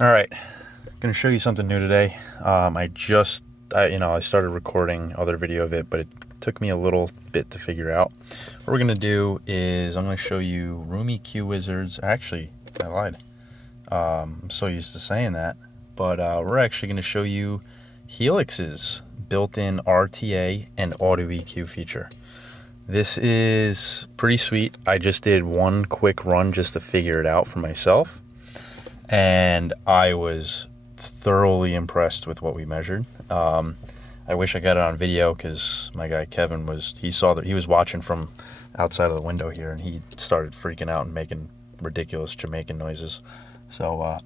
All right, I'm gonna show you something new today. I started recording other video of it, but it took me a little bit to figure out. What we're gonna do is I'm gonna show you Room EQ Wizards. Actually, I lied. I'm so used to saying that, but we're actually gonna show you Helix's built-in RTA and auto EQ feature. This is pretty sweet. I just did one quick run just to figure it out for myself, and I was thoroughly impressed with what we measured. I wish I got it on video because my guy Kevin he saw that he was watching from outside of the window here, and he started freaking out and making ridiculous Jamaican noises. So,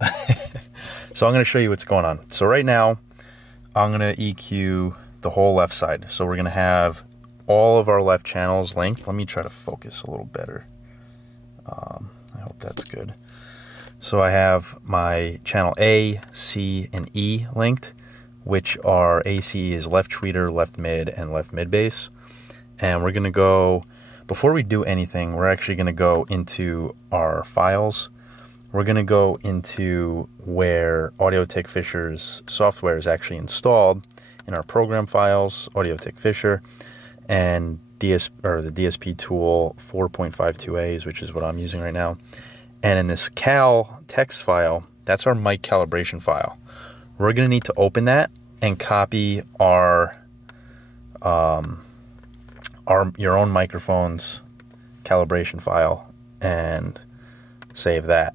so I'm going to show you what's going on. So right now, I'm going to EQ the whole left side. So we're going to have all of our left channels linked. Let me try to focus a little better. I hope that's good. So I have my channel A, C, and E linked, which are AC is left tweeter, left mid, and left mid bass. And we're going to go, before we do anything, we're actually going to go into our files. We're going to go into where Audio-Tech Fisher's software is actually installed in our program files, Audio-Tech Fisher, and the DSP tool 4.52As, which is what I'm using right now. And in this cal text file, that's our mic calibration file. We're going to need to open that and copy your own microphone's calibration file and save that.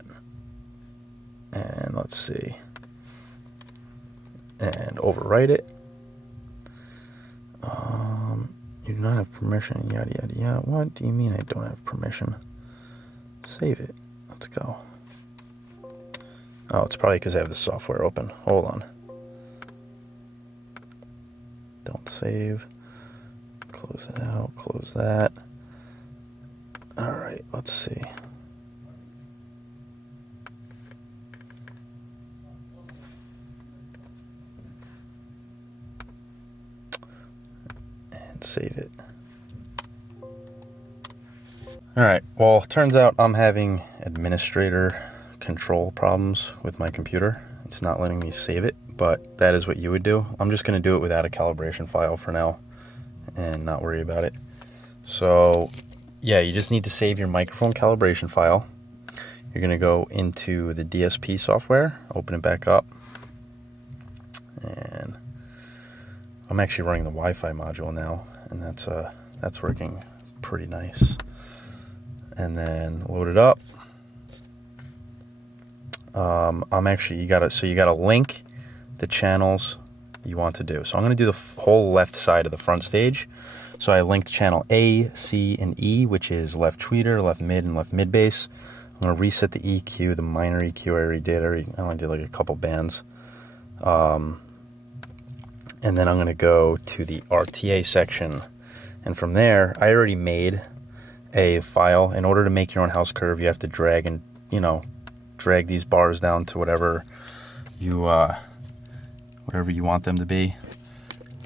And let's see. And overwrite it. You do not have permission, yada yada yada. What do you mean I don't have permission? Save it. Let's go. Oh, it's probably because I have the software open. Hold on. Don't save. Close it out. Close that. All right, let's see. And save it. All right, well, turns out I'm having administrator control problems with my computer. It's not letting me save it, but that is what you would do. I'm just gonna do it without a calibration file for now and not worry about it. So yeah, you just need to save your microphone calibration file. You're gonna go into the DSP software, open it back up, and I'm actually running the Wi-Fi module now, and that's working pretty nice. And then load it up. You gotta link the channels you want to do. So I'm gonna do the whole left side of the front stage. So I linked channel A, C, and E, which is left tweeter, left mid, and left mid bass. I'm gonna reset the EQ, the minor EQ I already did. I only did like a couple bands. And then I'm gonna go to the RTA section. And from there, I already made a file. In order to make your own house curve, you have to drag these bars down to whatever you want them to be,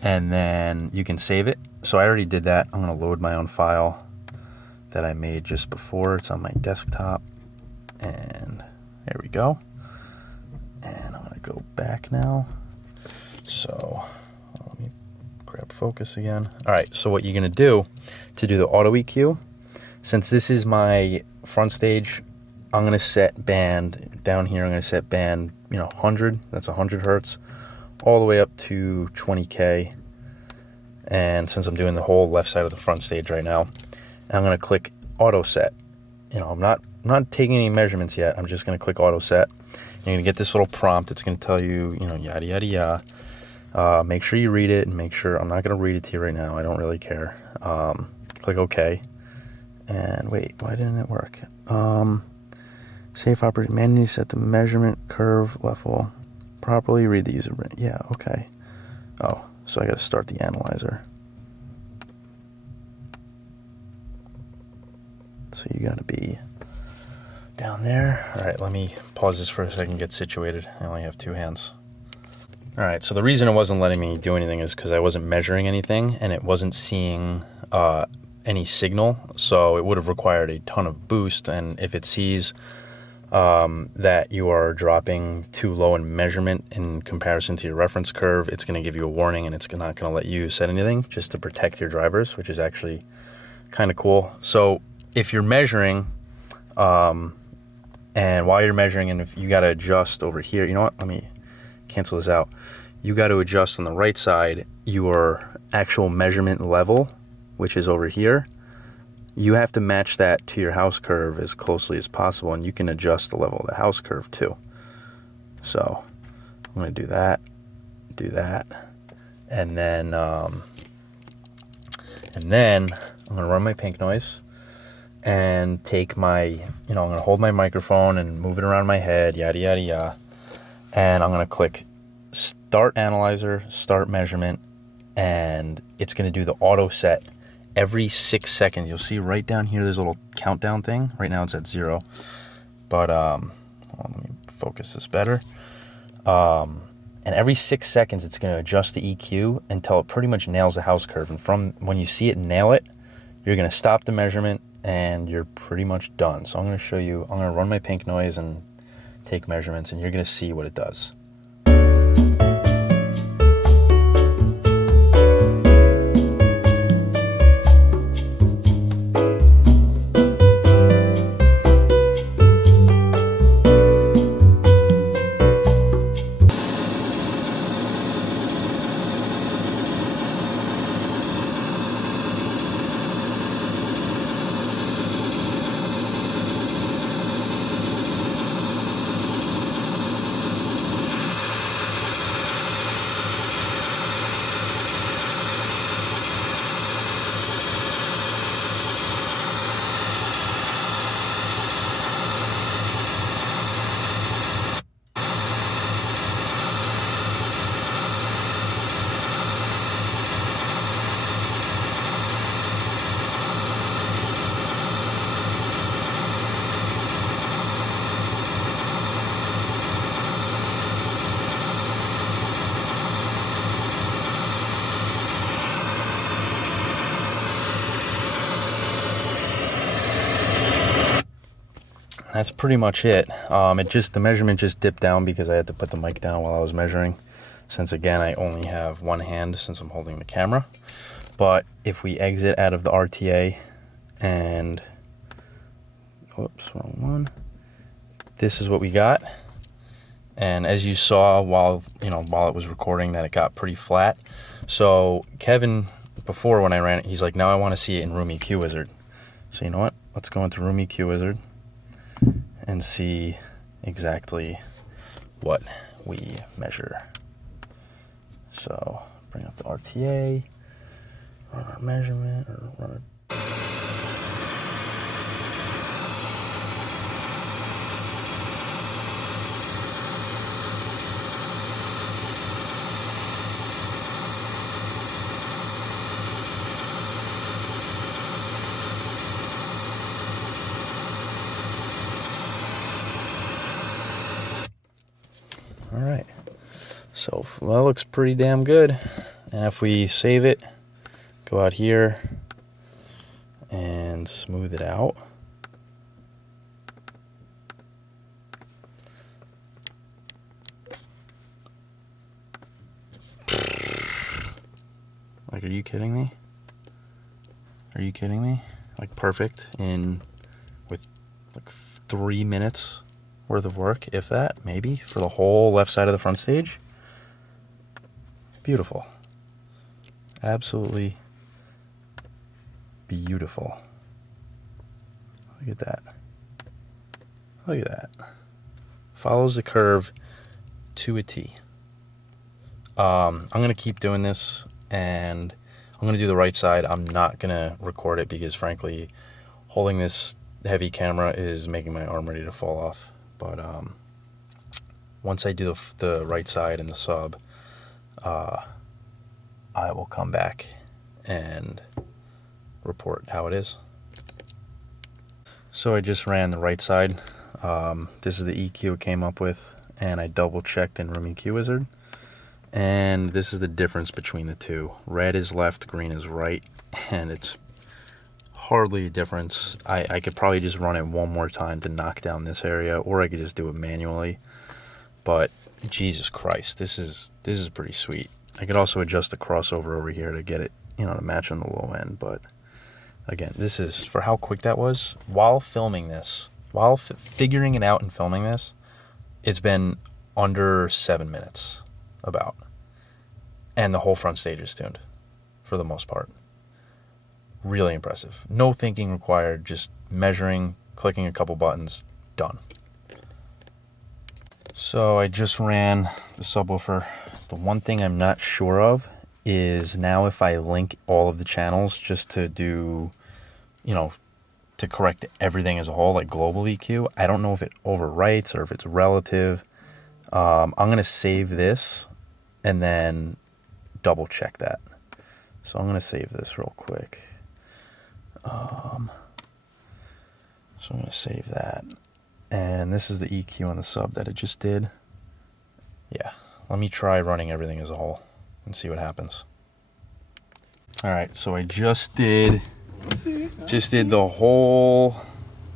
and then you can save it. So I already did that. I'm going to load my own file that I made just before. It's on my desktop, and there we go. And I'm going to go back now. So let me grab focus again. All right, so what you're going to do to do the auto EQ, since this is my front stage, I'm going to set band down here. I'm going to set band, 100. That's 100 hertz, all the way up to 20K. And since I'm doing the whole left side of the front stage right now, I'm going to click auto set. I'm not taking any measurements yet. I'm just going to click auto set. You're going to get this little prompt. It's going to tell you, yada yada yada. Make sure you read it, and make sure I'm not going to read it to you right now. I don't really care. Click OK. And wait, why didn't it work? Safe operating manually set the measurement curve level properly. Read the user. Yeah, okay. Oh, so I got to start the analyzer. So you got to be down there. All right, let me pause this for a second, get situated. I only have two hands. All right, so the reason it wasn't letting me do anything is because I wasn't measuring anything, and it wasn't seeing any signal, so it would have required a ton of boost. And if it sees that you are dropping too low in measurement in comparison to your reference curve, it's going to give you a warning, and it's not going to let you set anything, just to protect your drivers, which is actually kind of cool. So if you're measuring, and while you're measuring, and if you got to adjust over here, you know what, let me cancel this out. You got to adjust on the right side your actual measurement level, which is over here. You have to match that to your house curve as closely as possible, and you can adjust the level of the house curve too. So I'm going to do that, and then I'm going to run my pink noise and take my, I'm going to hold my microphone and move it around my head, yada, yada, yada. And I'm going to click Start Analyzer, Start Measurement, and it's going to do the auto set every 6 seconds. You'll see right down here, there's a little countdown thing. Right now it's at 0. But, hold on, let me focus this better. And every 6 seconds, it's going to adjust the EQ until it pretty much nails the house curve. And from when you see it nail it, you're going to stop the measurement, and you're pretty much done. So I'm going to show you, I'm going to run my pink noise and take measurements, and you're going to see what it does. That's pretty much it. The measurement just dipped down because I had to put the mic down while I was measuring, since again I only have one hand since I'm holding the camera. But if we exit out of the RTA and whoops, wrong one. This is what we got. And as you saw while it was recording, that it got pretty flat. So Kevin, before when I ran it, he's like, now I want to see it in Room EQ Wizard. So you know what? Let's go into Room EQ Wizard and see exactly what we measure. So bring up the RTA, run our measurement, or run our All right, so that looks pretty damn good. And if we save it, go out here and smooth it out. Like, are you kidding me? Are you kidding me? Like, perfect with like 3 minutes worth of work, if that, maybe, for the whole left side of the front stage. Beautiful. Absolutely beautiful. Look at that. Look at that. Follows the curve to a T. I'm going to keep doing this, and I'm going to do the right side. I'm not going to record it because, frankly, holding this heavy camera is making my arm ready to fall off. But once I do the right side and the sub, I will come back and report how it is. So I just ran the right side. This is the EQ it came up with, and I double checked in Room EQ Wizard. And this is the difference between the two. Red is left, green is right, and it's hardly a difference. I could probably just run it one more time to knock down this area, or I could just do it manually. But Jesus Christ, this is pretty sweet. I could also adjust the crossover over here to get it, you know, to match on the low end. But again, this is, for how quick that was, while filming this, while figuring it out and filming this, it's been under 7 minutes, about. And the whole front stage is tuned, for the most part. Really impressive. No thinking required, just measuring, clicking a couple buttons, done. So I just ran the subwoofer. The one thing I'm not sure of is now if I link all of the channels just to do, you know, to correct everything as a whole, like global EQ, I don't know if it overwrites or if it's relative. I'm going to save this and then double check that. So I'm going to save this real quick. So I'm going to save that. And this is the EQ on the sub that it just did. Yeah, let me try running everything as a whole and see what happens. All right, so I just did the whole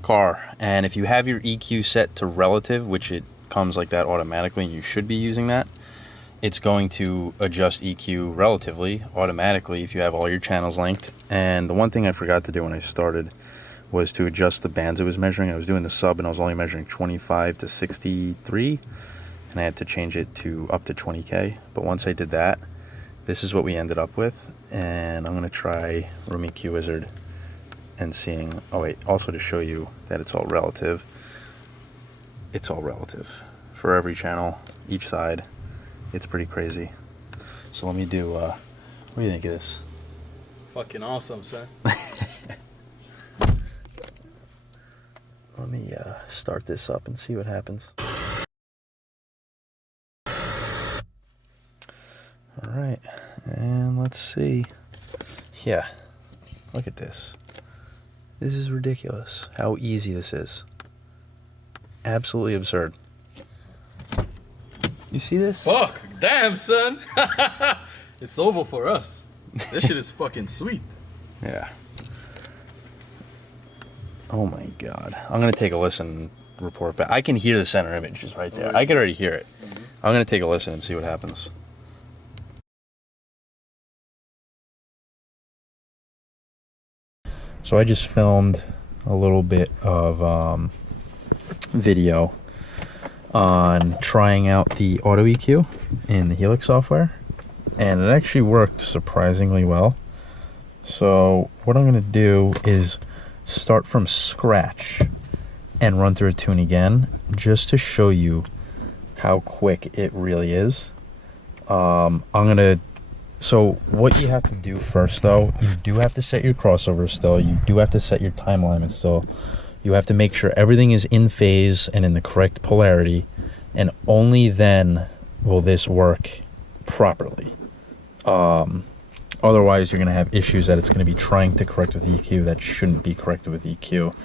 car. And if you have your EQ set to relative, which it comes like that automatically, and you should be using that, it's going to adjust EQ relatively automatically if you have all your channels linked. And the one thing I forgot to do when I started was to adjust the bands it was measuring. I was doing the sub and I was only measuring 25 to 63, and I had to change it to up to 20K. But once I did that, this is what we ended up with. And I'm going to try Room EQ Wizard and seeing, oh wait, also to show you that it's all relative. It's all relative for every channel, each side. It's pretty crazy. So let me do, what do you think of this? Fucking awesome, son. Let me start this up and see what happens. All right, and let's see. Yeah, look at this. This is ridiculous how easy this is. Absolutely absurd. You see this? Fuck, damn, son. It's over for us. This shit is fucking sweet. Yeah. Oh my God. I'm going to take a listen and report back. I can hear the center image just right there. I can already hear it. I'm going to take a listen and see what happens. So I just filmed a little bit of video on trying out the auto EQ in the Helix software, and it actually worked surprisingly well. So what I'm going to do is start from scratch and run through a tune again, just to show you how quick it really is. So what you have to do first, though, you do have to set your crossover still. You do have to set your time alignment still. You have to make sure everything is in phase and in the correct polarity, and only then will this work properly. Otherwise, you're going to have issues that it's going to be trying to correct with EQ that shouldn't be corrected with EQ.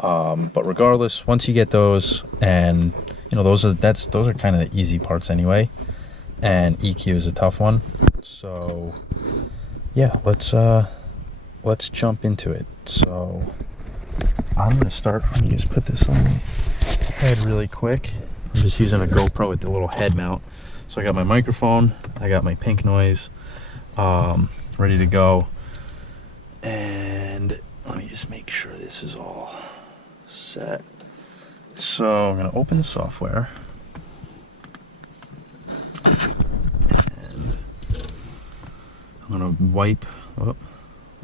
But regardless, once you get those, and you know those are kind of the easy parts anyway, and EQ is a tough one. So yeah, let's jump into it. So I'm going to start. Let me just put this on my head really quick. I'm just using a GoPro with the little head mount. So I got my microphone, I got my pink noise, ready to go. And let me just make sure this is all set. So I'm going to open the software. And I'm going to wipe. Oh,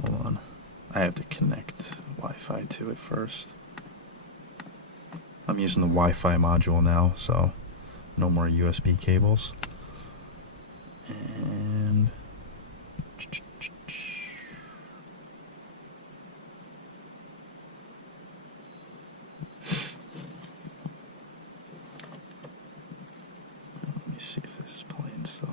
hold on. I have to connect Wi-Fi to it first. I'm using the Wi-Fi module now, so no more USB cables. And let me see if this is playing still.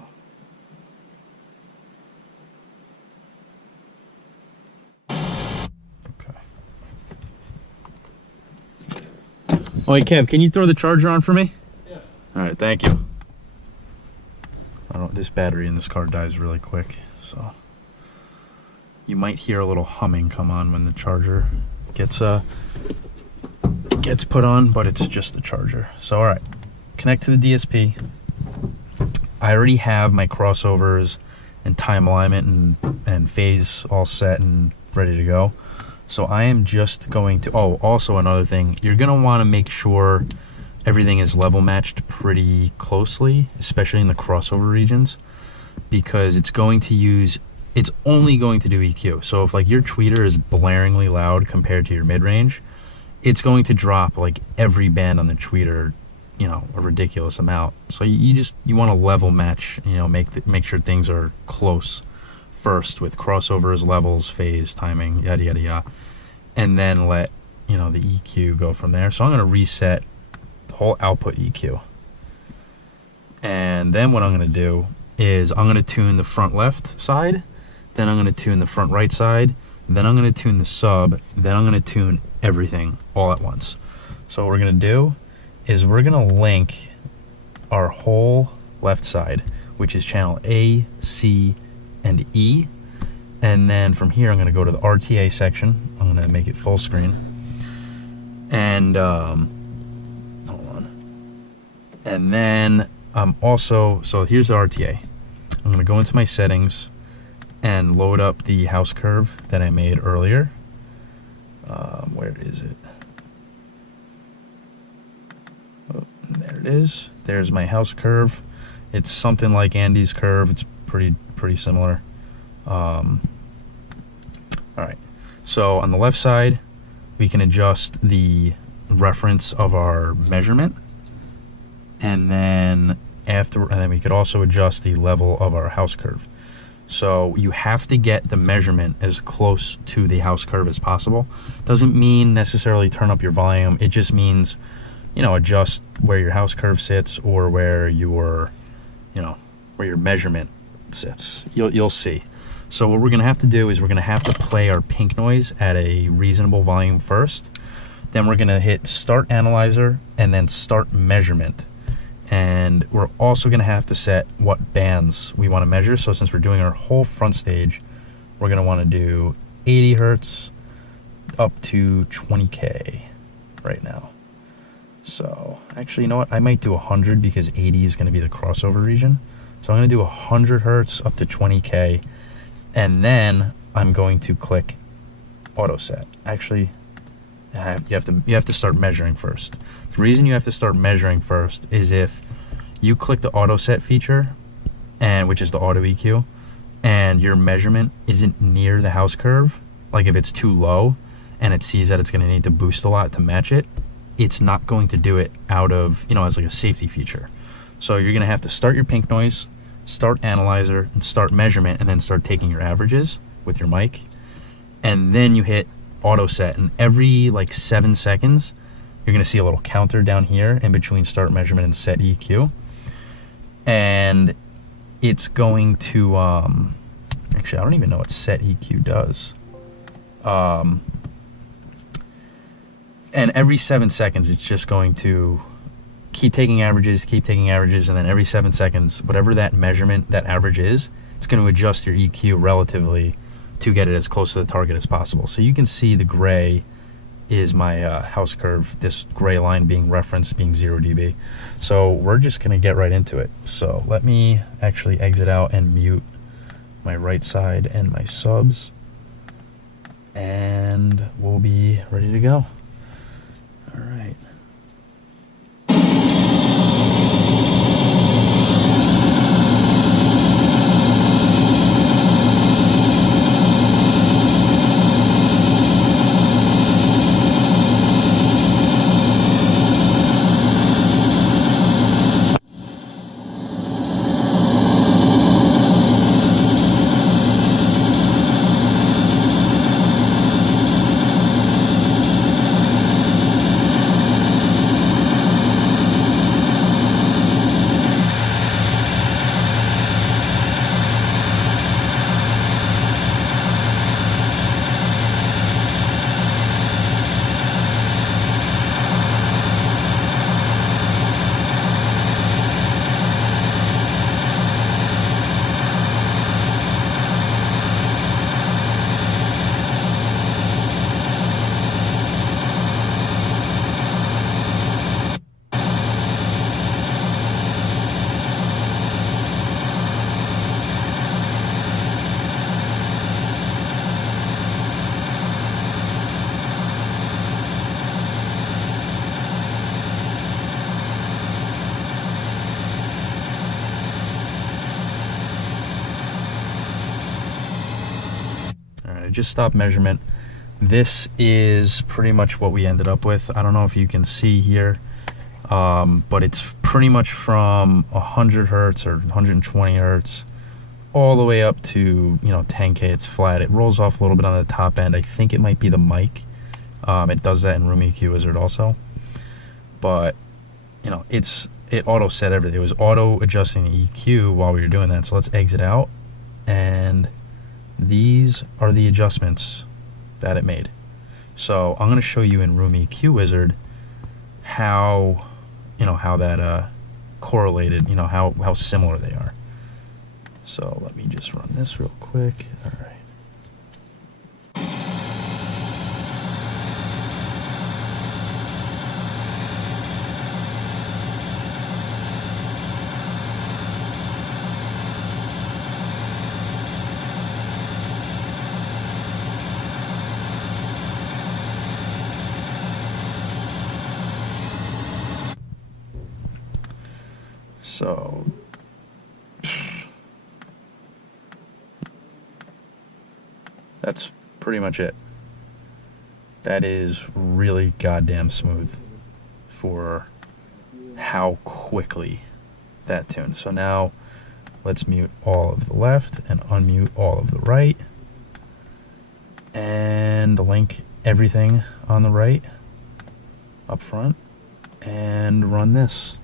Oh, hey, Kev, can you throw the charger on for me? Yeah. All right, thank you. I don't. This battery in this car dies really quick, so. You might hear a little humming come on when the charger gets put on, but it's just the charger. So all right, connect to the DSP. I already have my crossovers and time alignment and phase all set and ready to go. So I am just going to, oh, also another thing, you're gonna wanna make sure everything is level matched pretty closely, especially in the crossover regions, because it's only going to do EQ. So if like your tweeter is blaringly loud compared to your mid-range, it's going to drop like every band on the tweeter, you know, a ridiculous amount. So you want to level match, you know, make sure things are close first with crossovers, levels, phase, timing, yada yada yada, and then let, you know, the EQ go from there. So I'm going to reset the whole output EQ, and then what I'm going to do is I'm going to tune the front left side, then I'm going to tune the front right side, then I'm going to tune the sub, then I'm going to tune everything all at once. So what we're going to do is we're going to link our whole left side, which is channel A, C, and E. And then from here, I'm going to go to the RTA section. I'm going to make it full screen. And, hold on. And then I'm also, so here's the RTA. I'm going to go into my settings and load up the house curve that I made earlier. Where is it? Oh, there it is. There's my house curve. It's something like Andy's curve. It's pretty similar. All right. So on the left side, we can adjust the reference of our measurement, and then we could also adjust the level of our house curve. So you have to get the measurement as close to the house curve as possible. Doesn't mean necessarily turn up your volume. It just means, you know, adjust where your house curve sits or where your, you know, where your measurement sits. You'll see. So what we're gonna have to do is we're gonna have to play our pink noise at a reasonable volume first. Then we're gonna hit start analyzer and then start measurement. And we're also going to have to set what bands we want to measure. So since we're doing our whole front stage, we're going to want to do 80 hertz up to 20K right now. So actually, you know what? I might do 100 because 80 is going to be the crossover region. So I'm going to do 100 hertz up to 20K. And then I'm going to click auto set. Actually, you have to start measuring first. The reason you have to start measuring first is if you click the auto set feature, and which is the auto EQ, and your measurement isn't near the house curve, like if it's too low and it sees that it's going to need to boost a lot to match it, it's not going to do it out of, you know, as like a safety feature. So you're going to have to start your pink noise, start analyzer, and start measurement, and then start taking your averages with your mic, and then you hit auto set, and every like 7 seconds you're going to see a little counter down here in between start measurement and set EQ, and it's going to actually I don't even know what set EQ does, and every 7 seconds it's just going to keep taking averages, and then every 7 seconds, whatever that measurement, that average is, it's going to adjust your EQ relatively to get it as close to the target as possible. So you can see the gray is my house curve, this gray line being referenced being 0 dB. So we're just going to get right into it. So let me actually exit out and mute my right side and my subs, and we'll be ready to go. All right. just stopped measurement. This is pretty much what we ended up with. I don't know if you can see here, but it's pretty much from 100 hertz or 120 hertz all the way up to 10K. It's flat. It rolls off a little bit on the top end. I think it might be the mic. It does that in Room EQ Wizard also, but it auto set everything. It was auto adjusting the EQ while we were doing that. So let's exit out, and these are the adjustments that it made. So I'm going to show you in Room EQ Wizard how how that correlated, how similar they are. So let me just run this real quick. All right. So that's pretty much it. That is really goddamn smooth for how quickly that tunes. So now let's mute all of the left and unmute all of the right, and link everything on the right up front, and run this.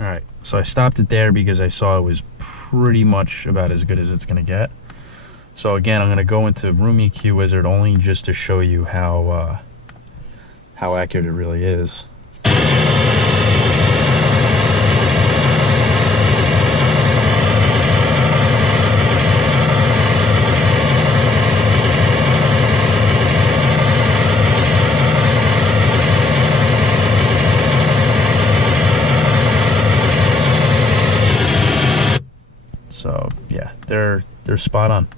Alright, so I stopped it there because I saw it was pretty much about as good as it's going to get. So again, I'm going to go into Room EQ Wizard only just to show you how accurate it really is. So yeah, they're spot on.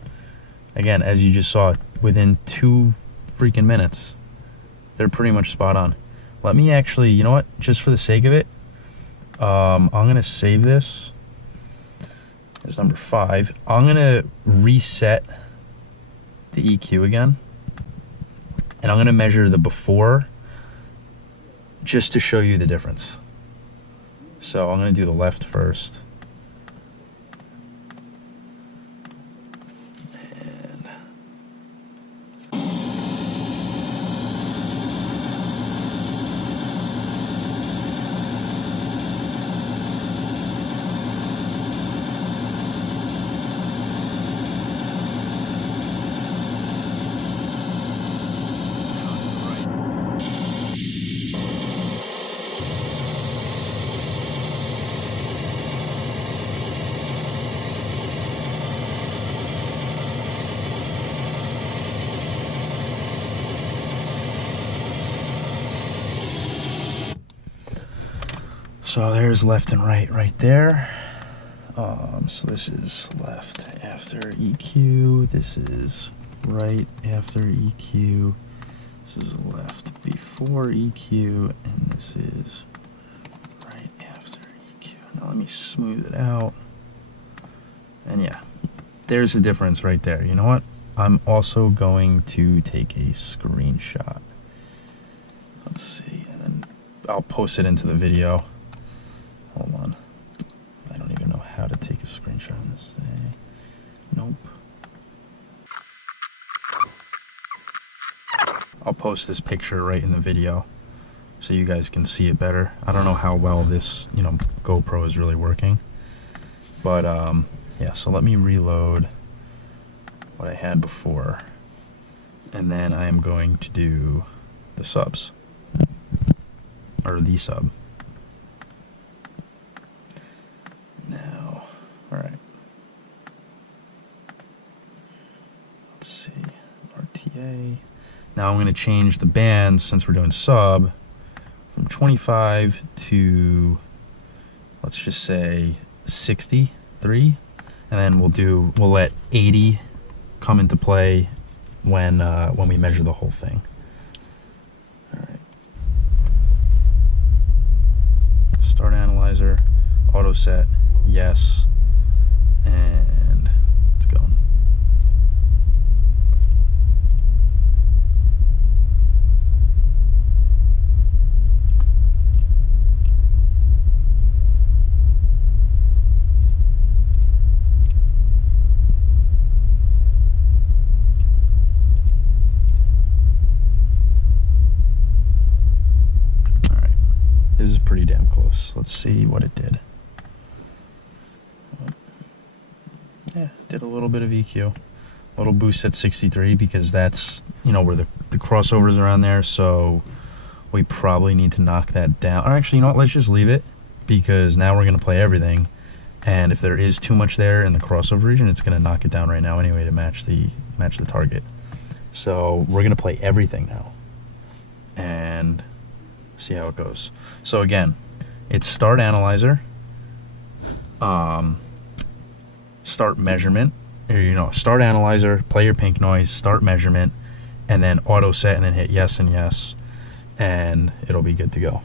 Again, as you just saw, within 2 freaking minutes, they're pretty much spot on. Let me actually, you know what? Just for the sake of it, I'm gonna save this as number 5. I'm gonna reset the EQ again, and I'm gonna measure the before just to show you the difference. So I'm gonna do the left first. So there's left and right there. So this is left after EQ. This is right after EQ. This is left before EQ, and this is right after EQ. Now let me smooth it out. And yeah, there's the difference right there. You know what? I'm also going to take a screenshot. Let's see, and then I'll post it into the video. Hold on. I don't even know how to take a screenshot of this thing. Nope. I'll post this picture right in the video so you guys can see it better. I don't know how well this, GoPro is really working. But, yeah, so let me reload what I had before. And then I am going to do the subs. Or the sub. Now, alright. Let's see. RTA. Now I'm going to change the band, since we're doing sub, from 25 to, let's just say, 63. And then we'll let 80 come into play when we measure the whole thing. Alright. Start analyzer, auto set, yes, and it's going. This is pretty damn close. Let's see what it did. Yeah, did a little bit of EQ. A little boost at 63 because that's, where the crossovers are on there, so we probably need to knock that down. Or actually, let's just leave it, because now we're going to play everything, and if there is too much there in the crossover region, it's going to knock it down right now anyway to match the target. So we're going to play everything now. And see how it goes. So again, it's start analyzer, start measurement, or start analyzer, play your pink noise, start measurement, and then auto set, and then hit yes and yes, and it'll be good to go.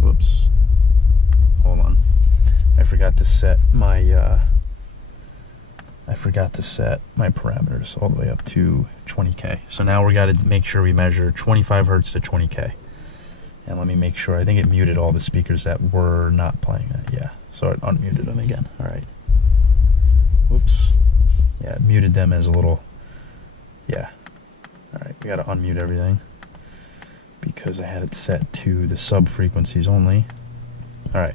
Whoops. Hold on. I forgot to set my parameters all the way up to 20K. So now we got to make sure we measure 25 hertz to 20K. And let me make sure. I think it muted all the speakers that were not playing it. Yeah, so it unmuted them again. All right. Whoops. Yeah, it muted them as a little. Yeah. All right, we got to unmute everything because I had it set to the sub frequencies only. All right.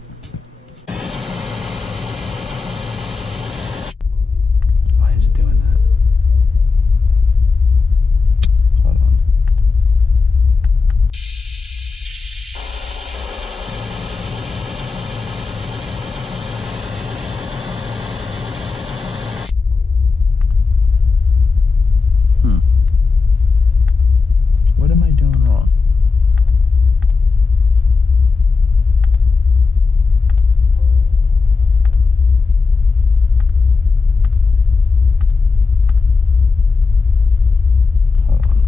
What am I doing wrong? Hold on.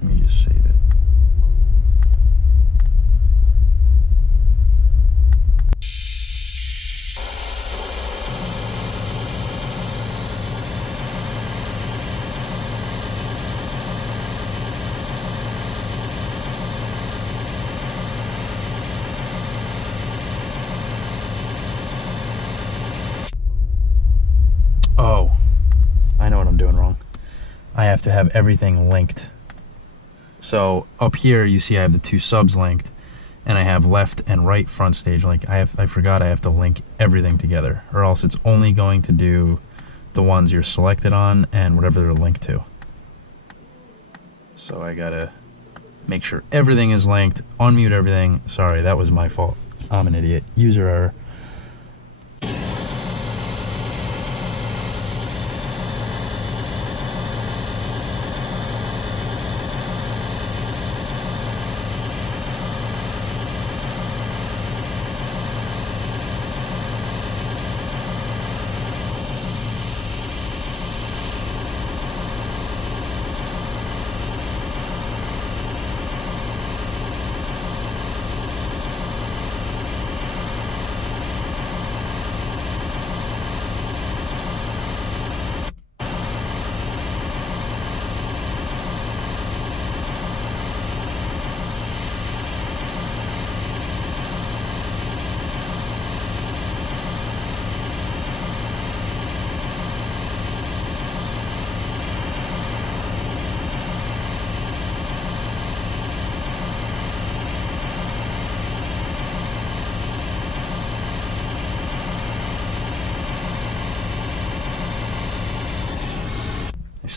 Let me just save it. Oh, I know what I'm doing wrong. I have to have everything linked. So up here you see I have the two subs linked, and I have left and right front stage linked. I forgot I have to link everything together, or else it's only going to do the ones you're selected on and whatever they're linked to. So I gotta make sure everything is linked, unmute everything. Sorry, that was my fault. I'm an idiot. User error.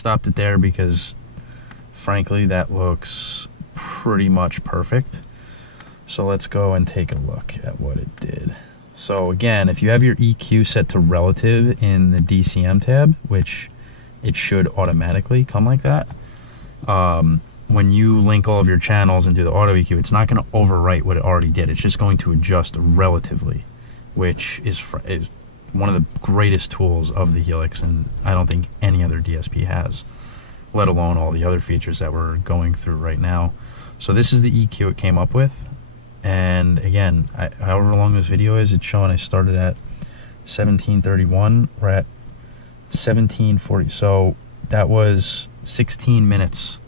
stopped it there because, frankly, that looks pretty much perfect. So let's go and take a look at what it did. So again, if you have your EQ set to relative in the DCM tab, which it should automatically come like that, when you link all of your channels and do the auto EQ, it's not going to overwrite what it already did. It's just going to adjust relatively, which is one of the greatest tools of the Helix, and I don't think any other DSP has, let alone all the other features that we're going through right now. So this is the EQ it came up with. And again, however long this video is, it's showing I started at 1731. We're at 1740. So that was 16 minutes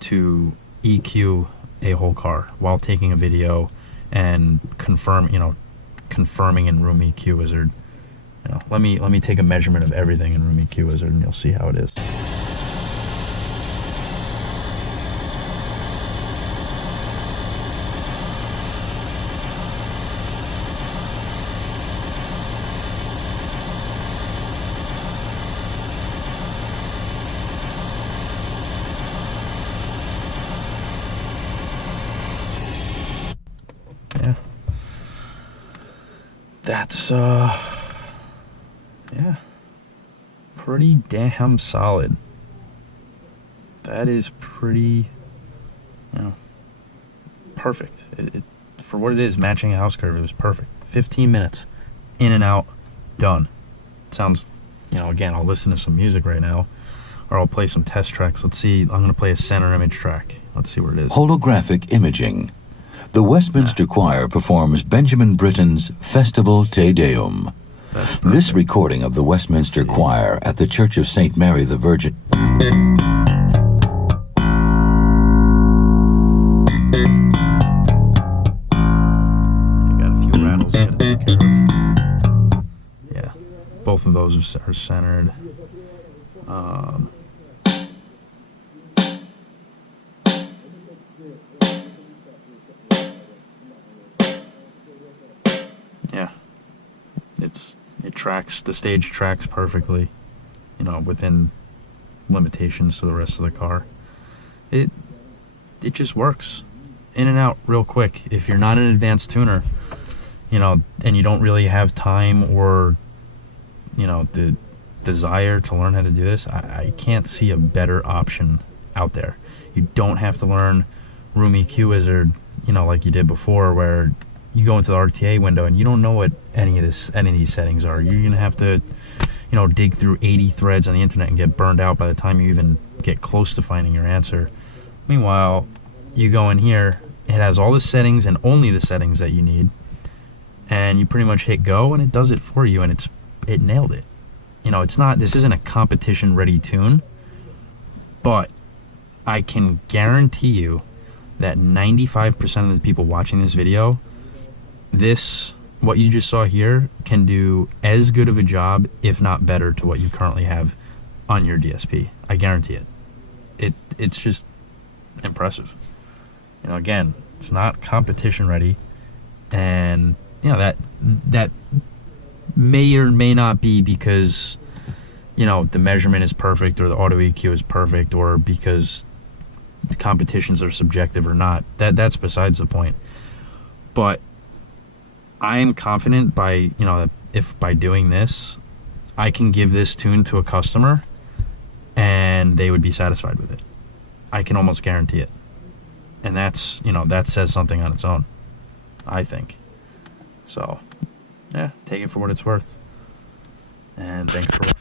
to EQ a whole car while taking a video and confirming in Room EQ Wizard. Let me take a measurement of everything in Room EQ Wizard, and you'll see how it is. Yeah, that's yeah, pretty damn solid. That is pretty, perfect. It for what it is, matching a house curve, it was perfect. 15 minutes, in and out, done. Sounds, again, I'll listen to some music right now, or I'll play some test tracks. Let's see, I'm gonna play a center image track. Let's see where it is. Holographic imaging. The Westminster Choir performs Benjamin Britten's Festival Te Deum. This recording of the Westminster Choir at the Church of St. Mary the Virgin. I got a few rattles I gotta take care of. Yeah, both of those are centered. Yeah, the stage tracks perfectly, within limitations to the rest of the car. It just works in and out real quick. If you're not an advanced tuner, and you don't really have time or the desire to learn how to do this, I can't see a better option out there. You don't have to learn Room EQ Wizard, like you did before, where you go into the RTA window and you don't know what any of these settings are. You're gonna have to, dig through 80 threads on the internet and get burned out by the time you even get close to finding your answer. Meanwhile, you go in here, it has all the settings and only the settings that you need, and you pretty much hit go and it does it for you, and it nailed it. This isn't a competition ready tune, but I can guarantee you that 95% of the people watching this video, what you just saw here, can do as good of a job, if not better, to what you currently have on your DSP. I guarantee it. It's just impressive. Again, it's not competition ready, and that may or may not be because the measurement is perfect, or the auto EQ is perfect, or because the competitions are subjective or not. That's besides the point. But I am confident if by doing this, I can give this tune to a customer and they would be satisfied with it. I can almost guarantee it. And that's, that says something on its own, I think. So, yeah, take it for what it's worth. And thanks for watching.